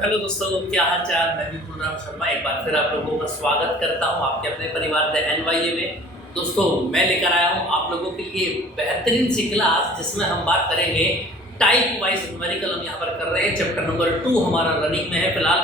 Hello दोस्तों, क्या हाल चाल। मैं भी पूर्णाम शर्मा एक बार फिर आप लोगों का स्वागत करता हूं आपके अपने परिवार द एनवाईए में। दोस्तों, मैं लेकर आया हूं आप लोगों के लिए बेहतरीन सी क्लास जिसमें हम बात करेंगे टाइप वाइज न्यूमेरिकल। हम यहाँ पर कर रहे हैं चैप्टर नंबर 2 हमारा रनिंग में है फिलहाल।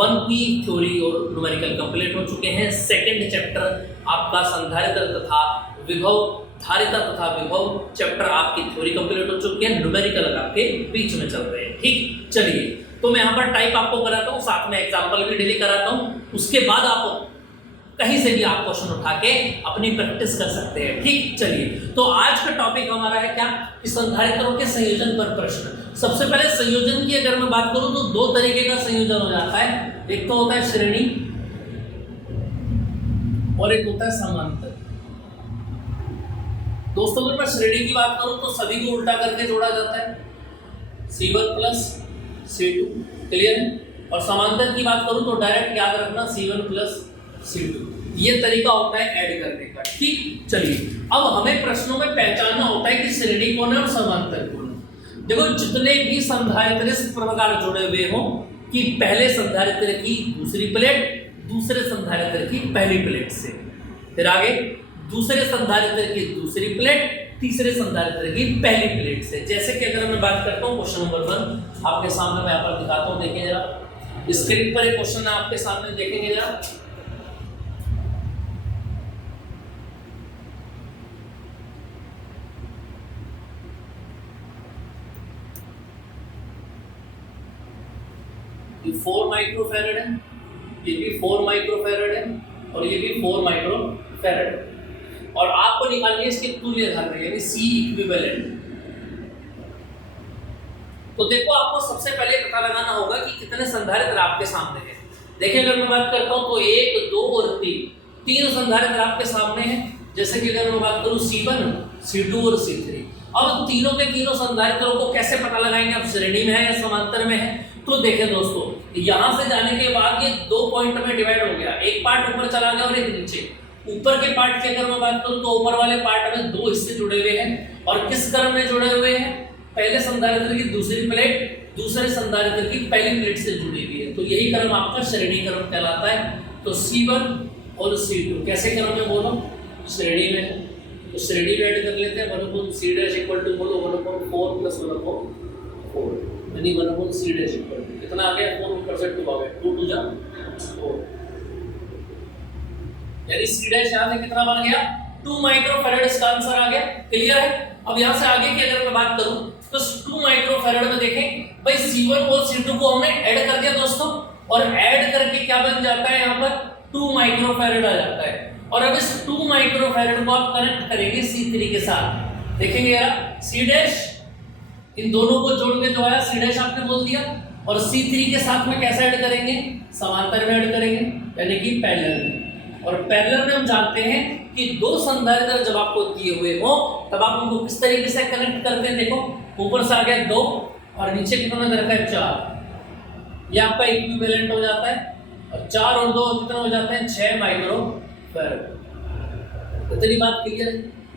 1P थ्योरी और न्यूमेरिकल कंप्लीट हो चुके हैं। सेकंड चैप्टर आपका संधारित्र तथा विभव, धारिता तथा विभव चैप्टर आपकी थ्योरी कंप्लीट हो चुकी है। न्यूमेरिकल आपके बीच में चल रहे हैं। ठीक, चलिए तो मैं यहाँ पर टाइप आपको कराता हूँ, साथ में एग्जाम्पल भी डेली कराता हूँ। उसके बाद आप कहीं से भी आप क्वेश्चन उठा के अपनी प्रैक्टिस कर सकते हैं। ठीक, चलिए तो आज का टॉपिक हमारा है क्या कि संधारित्रों के संयोजन पर प्रश्न। सबसे पहले संयोजन की अगर मैं बात करूं तो दो तरीके का संयोजन हो जाता है। एक तो होता है श्रेणी और एक होता है समांतर। दोस्तों, अगर मैं श्रेणी की बात करूं तो सभी को उल्टा करके जोड़ा जाता है, C1 प्लस C2, क्लियर है। और समांतर की बात करूं तो डायरेक्ट याद रखना C1 प्लस C2। ये तरीका होता है ऐड करने का। ठीक, चलिए अब हमें प्रश्नों में पहचानना होता है कि श्रेणी कौन है और समांतर कौन है। देखो, जितने भी संधारित्र इस प्रकार जुड़े हुए हों कि पहले संधारित्र की दूसरी प्लेट दूसरे संधारित्र की पहली प्लेट से, फिर आगे दूसरे संधारित्र की दूसरी प्लेट तीसरे संधारित्र की पहली प्लेट से। जैसे कि अगर मैं बात करता हूँ क्वेश्चन नंबर 1 आपके सामने मैं यहाँ पर दिखाता हूँ, देखें जरा स्क्रीन पर एक क्वेश्चन है आपके सामने, देखेंगे जरा। ये 4 माइक्रोफैरड है, ये भी 4 माइक्रोफैरड है और ये भी 4 माइक्रोफैरड है। और आपको निकालनी है इसके तुल्य धारा यानी C इक्विवेलेंट। तो देखो, आपको सबसे पहले पता लगाना होगा कि कितने संधारित्र आपके सामने हैं। देखिए, अगर मैं बात करता हूं तो 1, 2 और 3 संधारित्र आपके सामने हैं। जैसे कि अगर मैं बात करूं C1, C2 और C3। अब तीनों के तीनों संधारित्रों को कैसे पता लगाएंगे, अब श्रेणी में है या समांतर में है। तो देखें दोस्तों, यहां से जाने के बाद ये 2 पॉइंट में डिवाइड हो गया, एक पार्ट ऊपर चला गया और एक नीचे। ऊपर के पार्ट की अगर मैं बात करूं तो ऊपर वाले पार्ट में 2 हिस्से जुड़े हुए हैं और किस क्रम में जुड़े हुए हैं, पहले संधारित्र की दूसरी प्लेट दूसरे संधारित्र की पहली प्लेट से जुड़ी हुई है। तो यही क्रम आपका श्रेणी क्रम कहलाता है। तो C1 और C2 कैसे क्रम में बोलो, श्रेणी में। तो श्रेणी में ऐड कर लेते हैं 1/C' इक्वल टू बोलो 1/4 प्लस 1/4 यानी 1/C' इक्वल टू कितना आ गया, 4 ऊपर से 2 आ गया, 2 2 जा 4 यानी C' यहाँ से कितना बन गया 2 माइक्रोफैरड। इसका आंसर आ गया, क्लियर है। अब यहाँ से आगे की अगर मैं बात करूं तो 2 माइक्रोफैरड में देखें भाई C1 और C2 को हमने ऐड कर दिया दोस्तों, और ऐड करके क्या बन जाता है, यहाँ पर 2 माइक्रोफैरड आ जाता है। और अब इस 2 माइक्रोफैरड को आप कनेक्ट करेंगे C3 के साथ। देखेंगे यार C' इन दोनों को जोड़ के जो आया C' आपने बोल दिया, और C3 के साथ में कैसे ऐड करेंगे, समांतर में ऐड करेंगे यानी कि पैरेलल में। और पैरेलल में हम जानते हैं कि 2 संधारित्र जब आपको दिए हुए हो तब आप उनको किस तरीके से कनेक्ट करते हैं। देखो, ऊपर से आ गया 2 और नीचे कितना दे रखा है 4, ये आपका इक्विवेलेंट हो जाता है। और 4 और 2 कितना हो जाते हैं 6 माइक्रोफैरड। इतनी बात क्लियर है।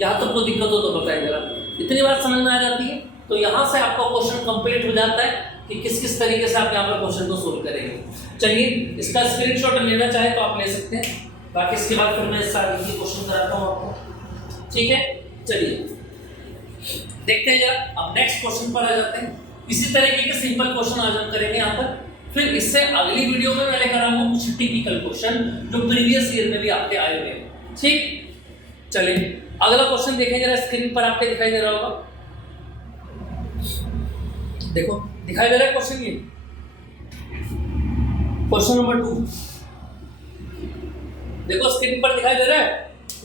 यहाँ तक कोई दिक्कत हो तो बताइए जरा, इतनी बात समझ में आ जाती है। तो यहाँ से आपका क्वेश्चन कंप्लीट हो जाता है कि किस किस तरीके से आप यहाँ पर क्वेश्चन को सोल्व करेंगे। चलिए, इसका स्क्रीनशॉट लेना चाहे तो आप ले सकते हैं, बाकी इसके बाद फिर मैं इस सारे क्वेश्चन कराता हूँ आपको। ठीक है, चलिए देखते हैं जरा। अब नेक्स्ट क्वेश्चन पर आ जाते हैं। इसी तरीके के सिंपल क्वेश्चन आज हम करेंगे यहाँ पर। फिर इससे अगली वीडियो में मैं लेकर आऊंगा कुछ टिपिकल क्वेश्चन जो प्रीवियस ईयर में भी आपके आए हुए हैं। ठीक, चलिए अगला क्वेश्चन देखें जरा, स्क्रीन पर आपके दिखाई दे रहा होगा। देखो, दिखाई दे रहा है क्वेश्चन, ये क्वेश्चन नंबर 2। देखो स्क्रीन पर दिखाई दे रहा है,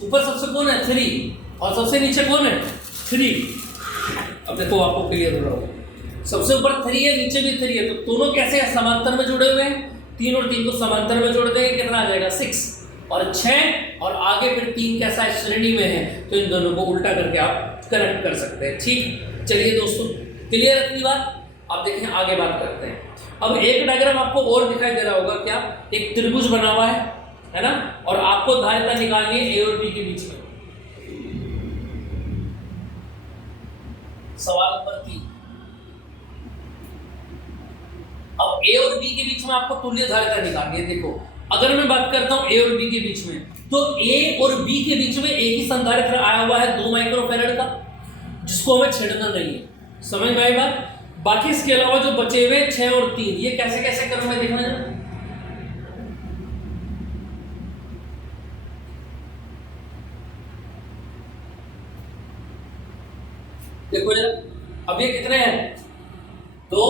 ऊपर सबसे कौन है 3 और सबसे नीचे कौन है 3। अब देखो आपको क्लियर हो रहा होगा, सबसे ऊपर 3 है नीचे भी 3 है, तो दोनों कैसे समांतर में जुड़े हुए हैं। 3 और 3 को समांतर में जोड़ देंगे, कितना आ जाएगा 6 और 6 और आगे फिर 3 कैसा है श्रेणी में है, तो इन दोनों को उल्टा करके आप कनेक्ट कर सकते हैं। ठीक, चलिए दोस्तों क्लियर है इतनी बात। अब देखिए आगे बात करते हैं। अब एक डायग्राम आपको और दिखाई दे रहा होगा, क्या एक त्रिभुज बना हुआ है ना, और आपको धारिता निकालनी है ए और बी के बीच में। सवाल नंबर 3, अब ए और बी के बीच में आपको तुल्य धारिता निकालनी है। देखो अगर मैं बात करता हूं ए और बी के बीच में, तो ए और बी के बीच में एक ही संधारित्र आया हुआ है 2 माइक्रोफैरड का, जिसको हमें छेड़ना नहीं है। समझ में आई बात? बाकी इसके अलावा जो बचे हुए 6 और 3, ये कैसे कैसे करूंगा देखना जरा। देखो जरा, अब ये कितने हैं? 2,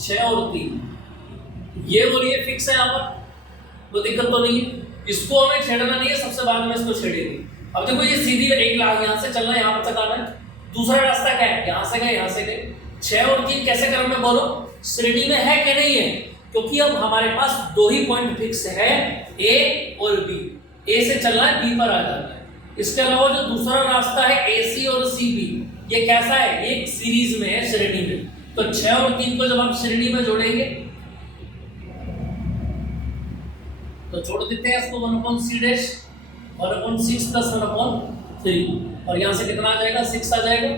6 और 3, ये और ये फिक्स है यहाँ पर, तो दिक्कत तो नहीं है। इसको हमें छेड़ना नहीं है, सबसे बाद में इसको छेड़ेंगे। अब देखो ये सीधी एक लाख यहाँ से चलना है, यहाँ पर तक आना है। दूसरा रास्ता क्या है? यहाँ से गए, यहाँ से गए। 6 और 3 कैसे करूँ मैं, बोलो? श्रेणी में है कि नहीं है? क्योंकि अब हमारे पास 2 ही पॉइंट फिक्स है, ए और बी। ए से चलना है, बी पर आ जाना है। इसके अलावा जो दूसरा रास्ता है ए सी और सी बी, ये कैसा है? ये सीरीज में है, श्रेणी में। तो 6 और 3 को जब आप श्रेणी में जोड़ेंगे तो जोड़ देते हैं इसको 1/c डैश 1/6 + 1/3, और यहां से कितना आ जाएगा? 6 आ जाएगा।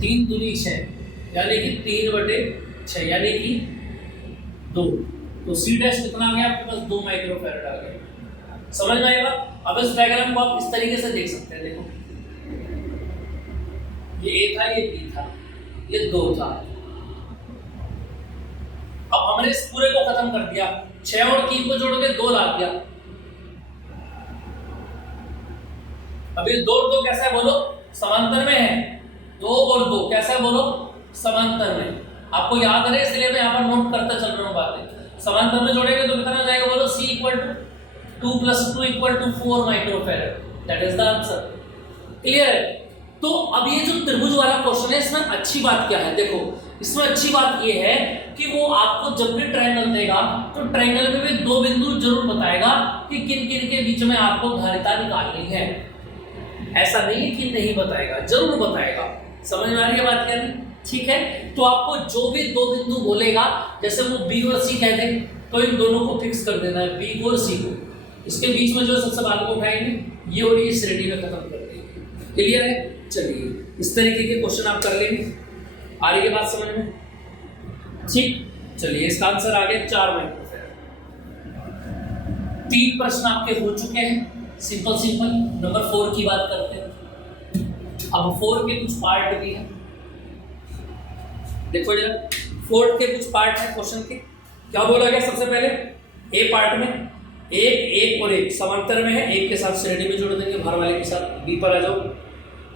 3 दूनी 6, यानी कि 3/6, यानी कि 2। तो सी डैश कितना आ गया आपके पास? 2 माइक्रोफैरड आ गया। समझ में आएगा? अब इस डायग्राम को आप इस तरीके से देख सकते हैं। देखो ये ए था, ये बी था, ये 2 था। अब हमने इस पूरे को खत्म कर दिया, 6 और 3 को जोड़ के 2 ला दिया। अब ये 2 और 2 कैसा है बोलो? समांतर में है। 2 और 2 कैसा है बोलो? समांतर में। आपको याद रहे इसलिए मैं यहाँ पर नोट करता चल रहा हूँ बातें। समांतर में जोड़ेंगे तो कितना जाएगा बोलो? C = 2 + 2 = 4 microfarad. That is the answer. Clear है? तो अब ये जो त्रिभुज वाला क्वेश्चन है, इसमें अच्छी बात क्या है? देखो इसमें अच्छी बात ये है कि वो आपको जब भी ट्रायंगल देगा तो ट्रायंगल में भी 2 बिंदु जरूर बताएगा कि किन किन के बीच में आपको धारिता निकालनी है। ऐसा नहीं है कि नहीं बताएगा, जरूर बताएगा। समझ में आ रही है बात क्या नहीं? ठीक है, तो आपको जो भी 2 बिंदु बोलेगा, जैसे वो बी और सी कह दे, तो इन दोनों को फिक्स कर देना है, बी और सी को। इसके बीच में जो सबसे बाद में उठाएंगे, ये और ये श्रेणी में खत्म कर देंगे। क्लियर है? चलिए इस तरीके के क्वेश्चन आप कर लेंगे। आ रही है बात समझ में? ठीक, चलिए इसका आंसर आ गया 4 माइक्रोफैरड। 3 प्रश्न आपके हो चुके हैं, सिंपल सिंपल। नंबर 4 की बात करते हैं। अब 4 के कुछ पार्ट भी हैं। देखो जरा, 4 के कुछ पार्ट हैं क्वेश्चन के। क्या बोला गया सबसे पहले? ए पार्ट में 1 और 1 समांतर में है, 1 के साथ श्रेणी में जोड़ देंगे, बाहर वाले के साथ। बी पर आ जाओ।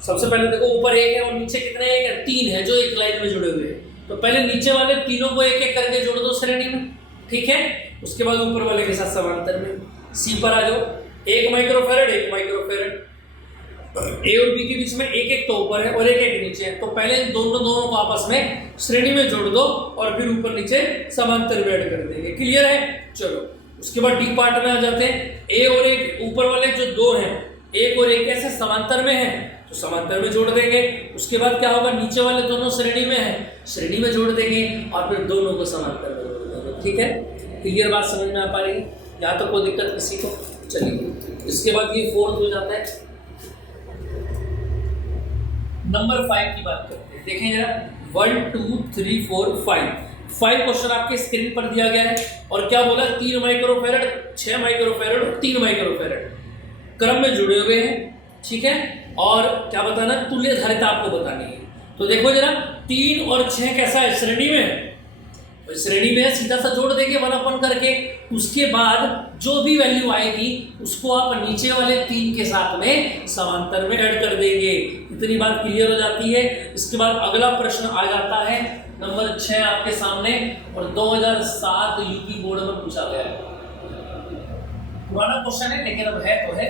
सबसे पहले देखो ऊपर 1 है और नीचे कितने 1 है? 3 है, जो एक लाइन में जुड़े हुए हैं। तो पहले नीचे वाले तीनों को एक एक करके जोड़ दो श्रेणी में, ठीक है। उसके बाद ऊपर वाले के साथ समांतर में। सी पर आ जाओ, 1 माइक्रोफैरड 1 माइक्रोफैरड। ए और बी के बीच में 1 तो ऊपर है और 1 नीचे है। तो पहले दोनों को आपस में श्रेणी में जोड़ दो और फिर ऊपर नीचे समांतर में ऐड कर देंगे। क्लियर है? चलो उसके बाद डी पार्ट में आ जाते हैं। ए और 1 ऊपर वाले जो 2 हैं, 1 और 1 ऐसे समांतर में है, तो समांतर में जोड़ देंगे। उसके बाद क्या होगा? नीचे वाले दोनों श्रेणी में है, श्रेणी में जोड़ देंगे और फिर दोनों को समांतर में जोड़ देंगे। ठीक है? क्लियर बात समझ में आ पा रही है? यहाँ तो कोई दिक्कत किसी को? चलिए इसके बाद ये 4th हो जाता है। नंबर 5 की बात करते हैं। देखें जरा, 1 2 3 4 5 क्वेश्चन आपके स्क्रीन पर दिया गया है। और क्या बोला? 3 माइक्रोफैरड 6 माइक्रोफैरड और 3 माइक्रोफैरड क्रम में जुड़े हुए हैं। ठीक है, और क्या बताना? तुल्य धारिता आपको बतानी है। तो देखो जरा, 3 और 6 कैसा है? श्रेणी में है, श्रेणी में है, सीधा सा जोड़ देंगे 1/1 करके। उसके बाद जो भी वैल्यू आएगी उसको आप नीचे वाले 3 के साथ में समांतर में ऐड कर देंगे। इतनी बात क्लियर हो जाती है। इसके बाद अगला प्रश्न आ जाता है नंबर 6 आपके सामने, और 2007 यूपी बोर्ड में पूछा गया है। पुराना क्वेश्चन है लेकिन अब है तो है।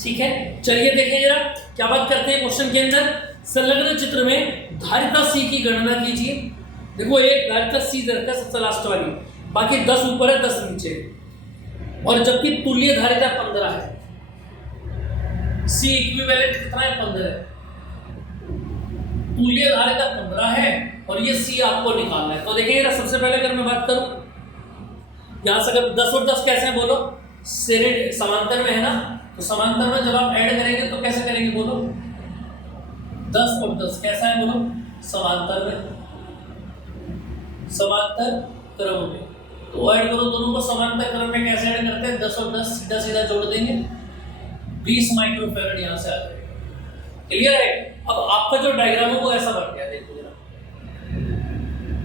ठीक है, चलिए देखें जरा क्या बात करते हैं क्वेश्चन के अंदर। संलग्न चित्र में धारिता सी की गणना कीजिए। देखो एक धारिता सी धारिता सबसे लास्ट वाली, बाकी 10 ऊपर है 10 नीचे, और जबकि तुल्य धारिता 15 है। सी इक्विवेलेंट कितना है? 15 है। तुल्य धारिता 15 है और ये सी आपको निकालना है। तो देखिए सबसे पहले अगर मैं बात करूं, यहां से अगर 10 और 10 कैसे है बोलो? समांतर में है ना, तो समांतर में जब आप ऐड करेंगे तो कैसे करेंगे बोलो? 10 और 10 कैसा है बोलो? समांतर में। समांतर क्रम में। तो ऐड करो दोनों को समांतर क्रम में। कैसे ऐड करते हैं? 10 और 10 सीधा सीधा जोड़ देंगे, 20 माइक्रोफैरड यहाँ से आ जाएगा। क्लियर है? अब आपका जो डायग्राम है वो ऐसा बन गया, देखो जरा,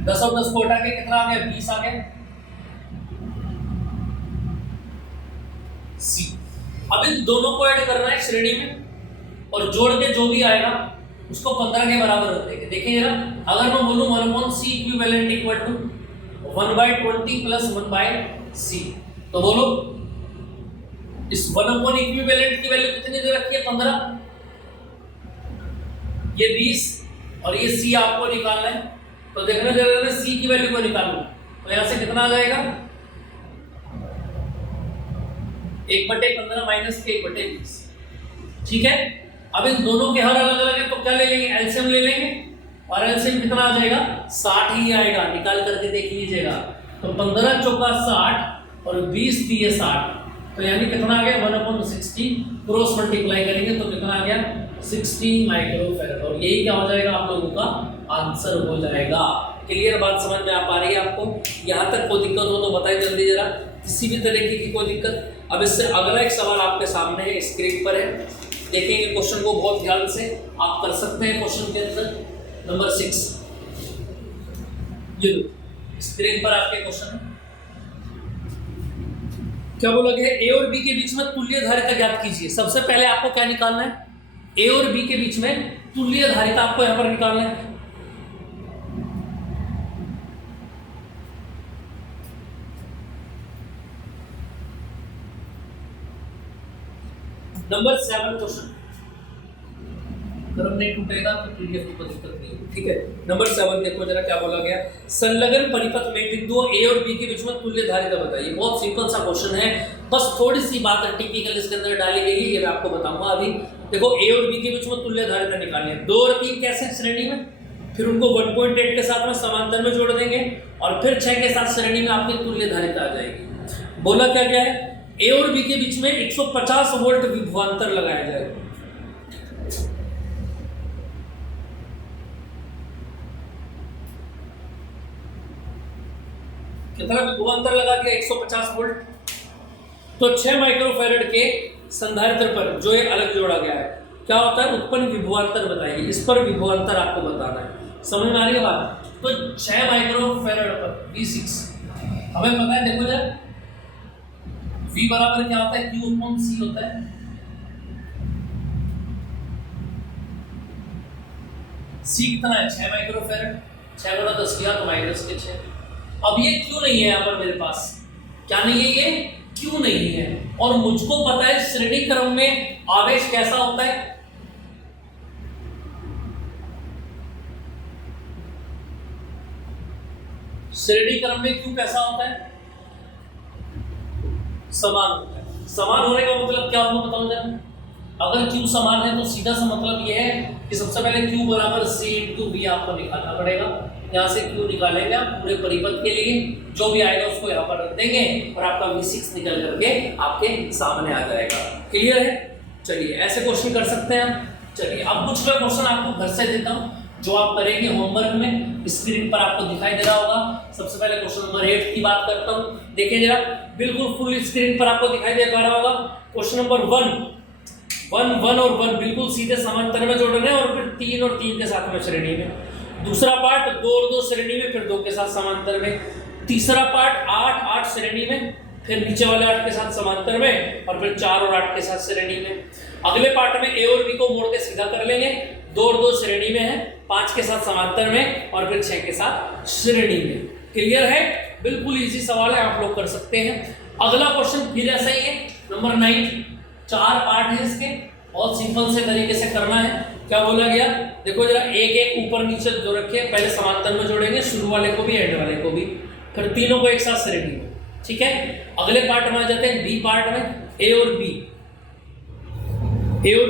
10 और 10 को हटा के कितना आ गया? 20 आ गया। सी अब इन दोनों को ऐड करना है श्रेणी में, और जोड़ के जो भी आएगा उसको 15 के बराबर रख देंगे। देखिए जरा, अगर मैं बोलूं 1/c equivalent equal to 1/20 plus 1/c, तो बोलो इस 1/, इक्विवेलेंट की वैल्यू कितनी दे रखी है? 15, ये 20 और ये c आपको निकालना है। तो देखना जरा मैं c की वैल्यू को निकालूं, तो यहां से कितना आ जाएगा? 1/15 माइनस के 1/20। ठीक है, अब इन दोनों के हर अलग अलग है, तो क्या ले लेंगे? एलसीएम ले लेंगे, और एलसीएम कितना आ जाएगा? 60 ही आएगा। निकाल करके देख लीजिएगा, तो 15 चौका 60 और 20 दिए 60, तो यानी कितना आ गया? 1/60। क्रॉस मल्टीप्लाई करेंगे तो कितना आ गया? 60 माइक्रोफैरड। और यही क्या हो जाएगा? आप लोगों का आंसर हो जाएगा। क्लियर बात समझ में आ पा रही है आपको? यहाँ तक कोई दिक्कत हो तो बताइए जल्दी जरा, किसी भी तरीके की कोई दिक्कत? अब इससे अगला एक सवाल आपके सामने है, स्क्रीन पर है, देखेंगे क्वेश्चन को बहुत ध्यान से। आप कर सकते हैं क्वेश्चन के अंदर नंबर 6, ये स्क्रीन पर आपके क्वेश्चन है। क्या बोला गया? ए और बी के बीच में तुल्य धारिता ज्ञात कीजिए। सबसे पहले आपको क्या निकालना है? ए और बी के बीच में तुल्य धारिता आपको यहां पर निकालना है। नंबर 7 क्वेश्चन, क्रम नहीं टूटेगा तो पीडीएफ की कोई दिक्कत नहीं है। ठीक है, नंबर 7 देखो जरा क्या बोला गया। संलग्न परिपथ में बिंदुओं ए और बी के बीच में तुल्य धारिता बताइए। बहुत सिंपल सा क्वेश्चन है, बस थोड़ी सी बात टिपिकल इसके अंदर डाली गई है, ये मैं आपको बताऊंगा अभी। देखो, ए और बी के बीच में तुल्य धारिता निकालनी है। 2 और 3 कैसे? श्रेणी में, फिर उनको 1.8 के साथ में समांतर में जोड़ देंगे, और फिर 6 के साथ श्रेणी में आपकी तुल्य धारिता आ जाएगी। बोला क्या गया है? ए और बी के बीच में 150 वोल्ट विभवांतर लगाया जाएगा। कितना विभवांतर लगा दिया? 150 वोल्ट। तो 6 माइक्रोफैरड के संधारित्र पर जो ये अलग जोड़ा गया है, क्या होता है? उत्पन्न विभवांतर बताइए। इस पर विभवांतर आपको बताना है। समझ में आ रही है बात? तो 6 माइक्रोफैरड पर V6 हमें पता है। देखो जरा, V बराबर क्या होता है? Q/C होता है। C कितना है? 6 माइक्रोफैरड। 6 गुणा 10 किया तो माइनस के 6। अब ये क्यों नहीं है यहाँ पर मेरे पास? क्या नहीं है? ये क्यों नहीं है? और मुझको पता है श्रेणी क्रम में आवेश कैसा होता है। श्रेणी क्रम में क्यों कैसा होता है? समान होता है। समान होने का मतलब क्या होगा बताओ जरा। अगर Q समान है तो सीधा सा मतलब ये है कि सबसे पहले Q बराबर C × V आपको निकालना पड़ेगा। यहाँ से Q निकालेंगे आप पूरे परिपथ के लिए, जो भी आएगा उसको यहाँ पर रख देंगे और आपका V6 निकल करके आपके सामने आ जाएगा। क्लियर है? चलिए, ऐसे क्वेश्चन कर सकते हैं आप। चलिए, अब कुछ मैं क्वेश्चन आपको घर से देता हूँ जो आप करेंगे होमवर्क में। स्क्रीन पर आपको दिखाई दे रहा होगा। सबसे पहले क्वेश्चन नंबर 8 की बात करता हूँ। देखिए जरा, बिल्कुल फुल स्क्रीन पर आपको दिखाई दे पा रहा होगा। क्वेश्चन नंबर 1 और 1 बिल्कुल सीधे समांतर में जोड़ रहे हैं, और फिर 3 और 3 के साथ में श्रेणी में। दूसरा पार्ट 2 और 2 श्रेणी में, फिर 2 के साथ समांतर में। तीसरा पार्ट 8 श्रेणी में, फिर नीचे वाले 8 के साथ समांतर में, और फिर 4 और 8 के साथ श्रेणी में। अगले पार्ट में ए और बी को मोड़ के सीधा कर लेंगे। 2 और 2 श्रेणी में है, 5 के साथ समांतर में, और फिर 6 के साथ श्रेणी में। क्लियर है? बिल्कुल इजी सवाल है, आप लोग कर सकते हैं। अगला क्वेश्चन फिर ऐसा ही है, नंबर 9। 4 पार्ट है इसके, बहुत सिंपल से तरीके से करना है। क्या बोला गया? देखो जरा, एक ऊपर नीचे जो रखे, पहले समांतर में जोड़ेंगे, शुरू वाले को भी एंड वाले को भी, फिर तीनों को एक साथ श्रेणी में। ठीक है, अगले पार्ट में आ जाते हैं, बी पार्ट में। ए और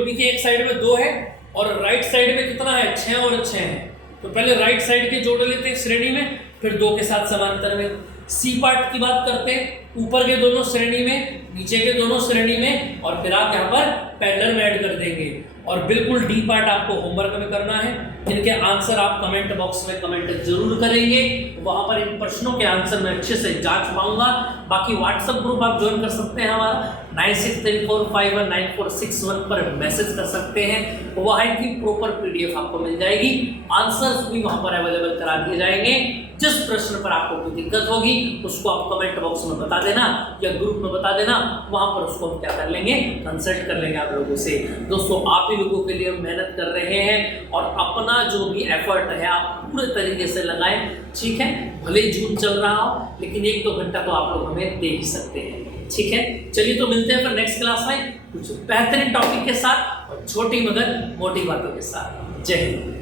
बी के एक साइड में 2 है, और राइट साइड में कितना है? 6 और 6 है। तो पहले राइट साइड के जोड़ लेते हैं श्रेणी में, फिर 2 के साथ समांतर में। सी पार्ट की बात करते हैं, ऊपर के दोनों श्रेणी में, नीचे के दोनों श्रेणी में, और फिर आप यहाँ पर पैरेलल में ऐड कर देंगे। और बिल्कुल डी पार्ट आपको होमवर्क में करना है। इनके आंसर आप कमेंट बॉक्स में कमेंट जरूर करेंगे, वहां पर इन प्रश्नों के आंसर मैं अच्छे से जांच पाऊंगा। बाकी व्हाट्सएप ग्रुप आप ज्वाइन कर सकते हैं हमारा 9634519461 पर मैसेज कर सकते हैं, वहाँ की प्रॉपर पीडीएफ आपको मिल जाएगी, आंसर्स भी वहां पर अवेलेबल करा दिए जाएंगे। जिस प्रश्न पर आपको कोई दिक्कत होगी उसको आप कमेंट बॉक्स में बता देना या ग्रुप में बता देना, वहां पर उसको हम क्या कर लेंगे, कंसल्ट कर लेंगे आप लोगों से। दोस्तों आप ही लोगों के लिए मेहनत कर रहे हैं और अपना जो भी एफर्ट है आप पूरे तरीके से लगाएं, ठीक है। भले जून चल रहा हो लेकिन 1-2 घंटा तो आप लोग हमें दे ही सकते हैं, ठीक है। चलिए तो मिलते हैं फिर नेक्स्ट क्लास में कुछ बेहतरीन टॉपिक के साथ और छोटी मगर मोटी बातों के साथ। जय हिंद।